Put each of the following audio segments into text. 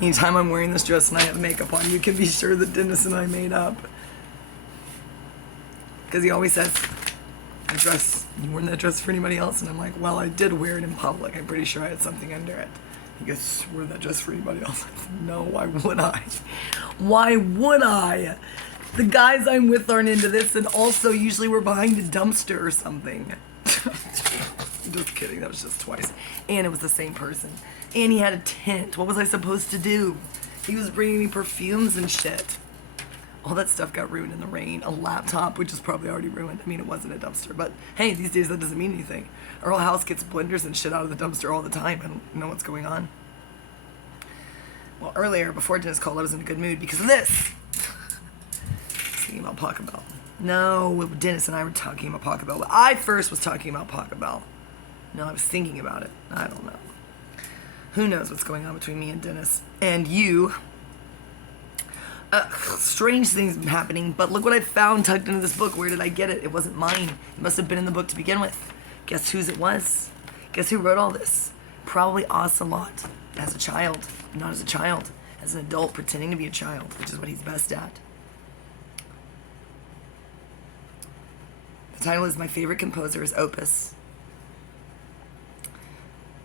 Anytime I'm wearing this dress and I have makeup on, you can be sure that Dennis and I made up. Because he always says, you wearing that dress for anybody else? And I'm like, well, I did wear it in public. I'm pretty sure I had something under it. He goes, wear that dress for anybody else? I said, no, why would I? Why would I? The guys I'm with aren't into this, and also usually we're behind a dumpster or something. Just kidding, that was just twice. And it was the same person. And he had a tent. What was I supposed to do? He was bringing me perfumes and shit. All that stuff got ruined in the rain. A laptop, which is probably already ruined. I mean, it wasn't a dumpster, but hey, these days that doesn't mean anything. Our whole house gets blenders and shit out of the dumpster all the time. I don't know what's going on. Well, earlier, before Dennis called, I was in a good mood because of this. Thinking about Pachelbel. No, Dennis and I were talking about Pachelbel, but I first was talking about Pachelbel. No, I was thinking about it. I don't know. Who knows what's going on between me and Dennis and you. Strange things have been happening, but look what I found tucked into this book. Where did I get it? It wasn't mine. It must have been in the book to begin with. Guess whose it was? Guess who wrote all this? Probably Ocelot. As a child. Not as a child. As an adult pretending to be a child, which is what he's best at. The title is My Favorite Composer is Opus.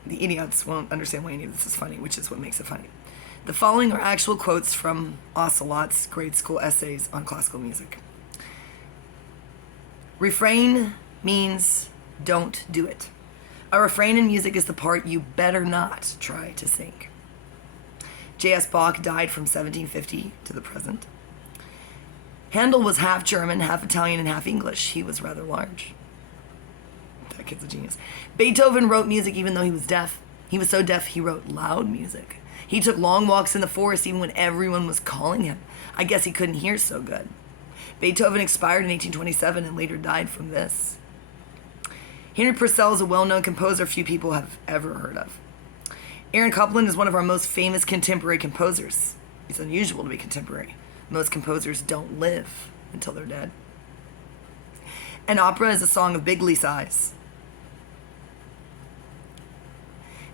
The idiots won't understand why any of this is funny, which is what makes it funny. The following are actual quotes from Ocelot's grade school essays on classical music. Refrain means don't do it. A refrain in music is the part you better not try to sing. J.S. Bach died from 1750 to the present. Handel was half German, half Italian, and half English. He was rather large. That kid's a genius. Beethoven wrote music even though he was deaf. He was so deaf he wrote loud music. He took long walks in the forest even when everyone was calling him. I guess he couldn't hear so good. Beethoven expired in 1827 and later died from this. Henry Purcell is a well-known composer few people have ever heard of. Aaron Copland is one of our most famous contemporary composers. It's unusual to be contemporary. Most composers don't live until they're dead. An opera is a song of bigly size.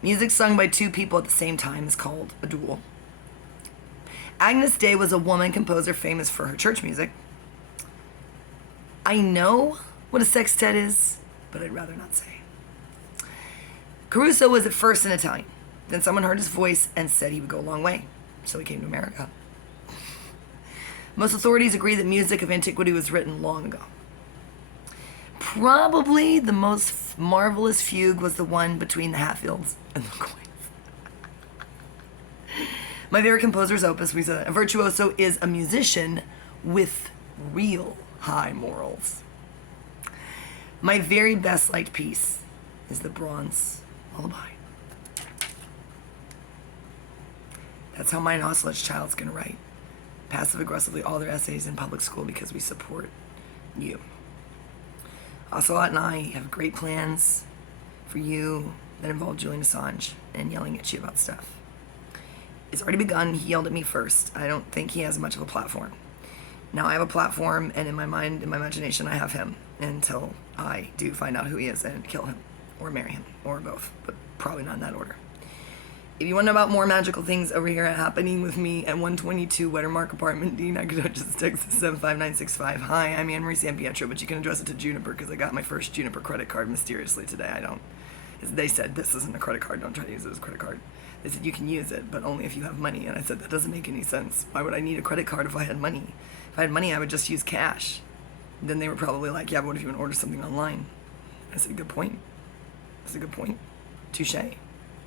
Music sung by two people at the same time is called a duel. Agnes Day was a woman composer famous for her church music. I know what a sextet is, but I'd rather not say. Caruso was at first in Italian. Then someone heard his voice and said he would go a long way, so he came to America. Most authorities agree that music of antiquity was written long ago. Probably the most marvelous fugue was the one between the Hatfields and the Queens. My favorite composer's opus, we said, a virtuoso is a musician with real high morals. My very best liked piece is the Brahms Lullaby. That's how my and Ocelot's child's gonna write passive-aggressively all their essays in public school because we support you. Ocelot and I have great plans for you that involve Julian Assange and yelling at you about stuff. It's already begun. He yelled at me first. I don't think he has much of a platform. Now I have a platform, and in my mind, in my imagination, I have him until I do find out who he is and kill him or marry him or both, but probably not in that order. If you want to know about more magical things over here happening with me at 122 Wettermark Apartment, D, Nacogdoches, Texas 75965. Hi, I'm Anne Marie San Pietro, but you can address it to Juniper because I got my first Juniper credit card mysteriously today. I don't. They said, this isn't a credit card, don't try to use it as a credit card. They said, you can use it, but only if you have money. And I said, that doesn't make any sense. Why would I need a credit card if I had money? If I had money, I would just use cash. Then they were probably like, yeah, but what if you want to order something online? I said, good point. That's a good point. Touche.